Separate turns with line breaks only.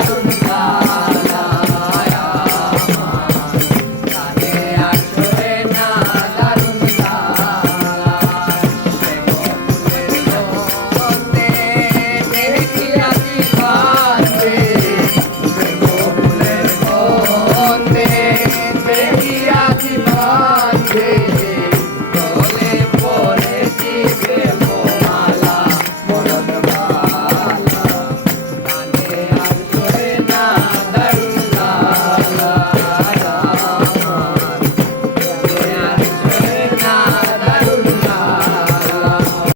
아, 나도